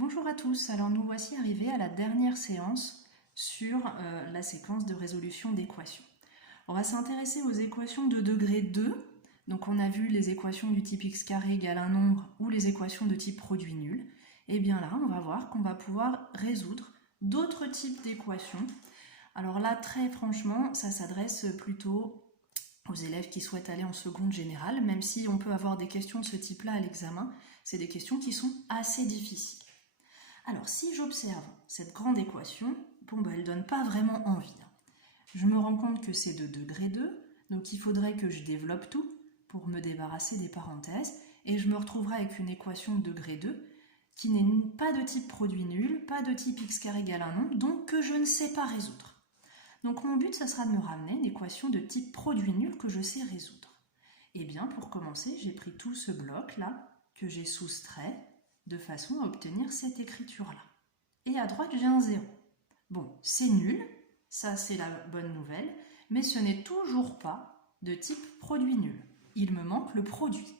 Bonjour à tous, alors nous voici arrivés à la dernière séance sur la séquence de résolution d'équations. On va s'intéresser aux équations de degré 2, donc on a vu les équations du type x carré égale un nombre ou les équations de type produit nul. Et bien là, on va voir qu'on va pouvoir résoudre d'autres types d'équations. Alors là, très franchement, ça s'adresse plutôt aux élèves qui souhaitent aller en seconde générale, même si on peut avoir des questions de ce type-là à l'examen, c'est des questions qui sont assez difficiles. Alors, si j'observe cette grande équation, elle ne donne pas vraiment envie. Je me rends compte que c'est de degré 2, donc il faudrait que je développe tout pour me débarrasser des parenthèses, et je me retrouverai avec une équation de degré 2 qui n'est pas de type produit nul, pas de type x carré égale un nombre, donc que je ne sais pas résoudre. Donc mon but, ça sera de me ramener une équation de type produit nul que je sais résoudre. Et bien, pour commencer, j'ai pris tout ce bloc-là que j'ai soustrait de façon à obtenir cette écriture-là. Et à droite, j'ai un 0. Bon, c'est nul, ça c'est la bonne nouvelle, mais ce n'est toujours pas de type produit nul. Il me manque le produit.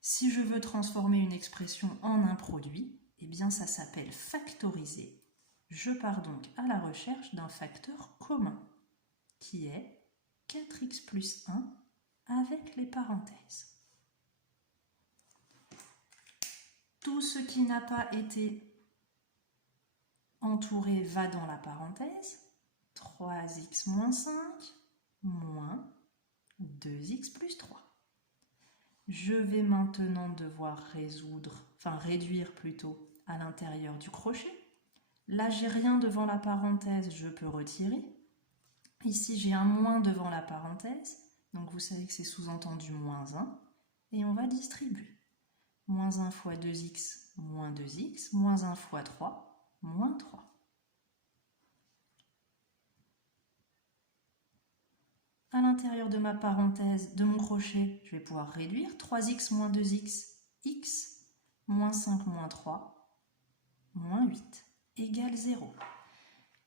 Si je veux transformer une expression en un produit, eh bien ça s'appelle factoriser. Je pars donc à la recherche d'un facteur commun, qui est 4x plus 1 avec les parenthèses. Tout ce qui n'a pas été entouré va dans la parenthèse. 3x moins 5 moins 2x plus 3. Je vais maintenant devoir réduire plutôt à l'intérieur du crochet. Là, j'ai rien devant la parenthèse, je peux retirer. Ici, j'ai un moins devant la parenthèse, donc vous savez que c'est sous-entendu moins 1. Et on va distribuer. Moins 1 fois 2x, moins 2x, moins 1 fois 3, moins 3. À l'intérieur de ma parenthèse, de mon crochet, je vais pouvoir réduire. 3x moins 2x, x, moins 5 moins 3, moins 8, égale 0.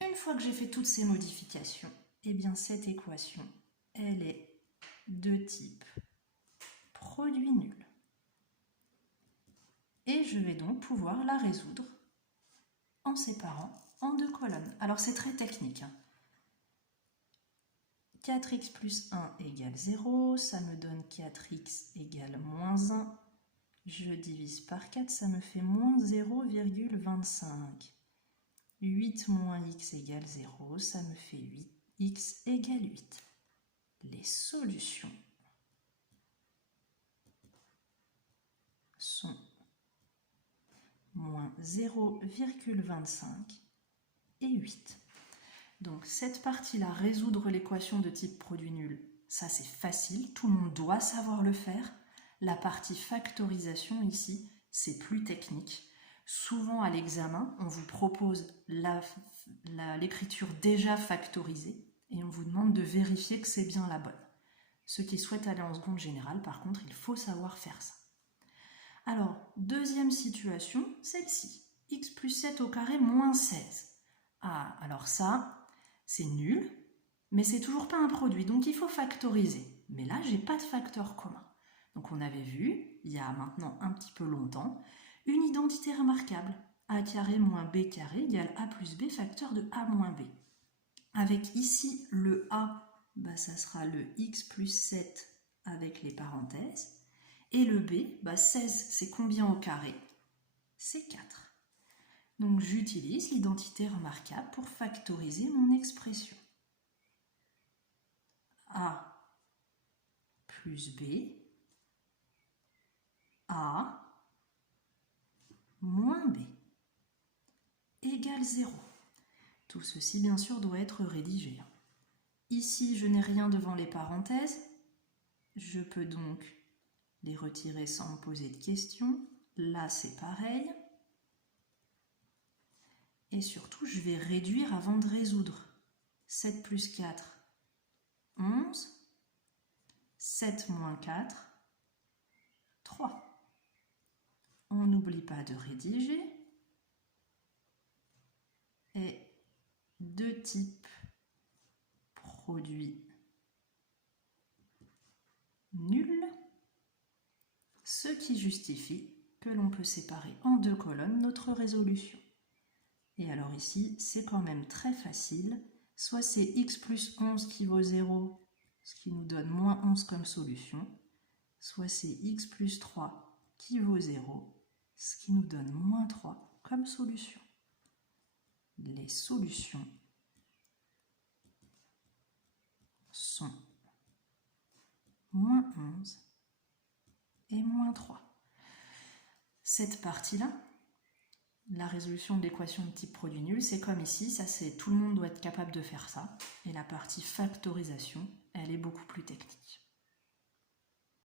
Une fois que j'ai fait toutes ces modifications, eh bien cette équation, elle est de type produit nul. Et je vais donc pouvoir la résoudre en séparant en deux colonnes. Alors c'est très technique. 4x plus 1 égale 0, ça me donne 4x égale moins 1. Je divise par 4, ça me fait moins 0,25. 8 moins x égale 0, ça me fait 8x égale 8. Les solutions sont moins 0,25 et 8. Donc cette partie-là, résoudre l'équation de type produit nul, ça c'est facile, tout le monde doit savoir le faire. La partie factorisation ici, c'est plus technique. Souvent à l'examen, on vous propose l'écriture déjà factorisée et on vous demande de vérifier que c'est bien la bonne. Ceux qui souhaitent aller en seconde générale, par contre, il faut savoir faire ça. Alors, deuxième situation, celle-ci. X plus 7 au carré moins 16. Ah, alors ça, c'est nul, mais c'est toujours pas un produit, donc il faut factoriser. Mais là, j'ai pas de facteur commun. Donc on avait vu, il y a maintenant un petit peu longtemps, une identité remarquable. A carré moins B carré égale A plus B facteur de A moins B. Avec ici le A, ça sera le X plus 7 avec les parenthèses. Et le B, 16, c'est combien au carré? C'est 4. Donc j'utilise l'identité remarquable pour factoriser mon expression. A plus B, A moins B égale 0. Tout ceci, bien sûr, doit être rédigé. Ici, je n'ai rien devant les parenthèses. Je peux donc les retirer sans me poser de questions. Là, c'est pareil. Et surtout, je vais réduire avant de résoudre. 7 plus 4, 11. 7 moins 4, 3. On n'oublie pas de rédiger. Et de type produit nul, ce qui justifie que l'on peut séparer en 2 colonnes notre résolution. Et alors ici, c'est quand même très facile. Soit c'est x plus 11 qui vaut 0, ce qui nous donne moins 11 comme solution, soit c'est x plus 3 qui vaut 0, ce qui nous donne moins 3 comme solution. Les solutions sont moins 11 et moins 3. Cette partie-là, la résolution de l'équation de type produit nul, c'est comme ici, ça c'est tout le monde doit être capable de faire ça. Et la partie factorisation, elle est beaucoup plus technique.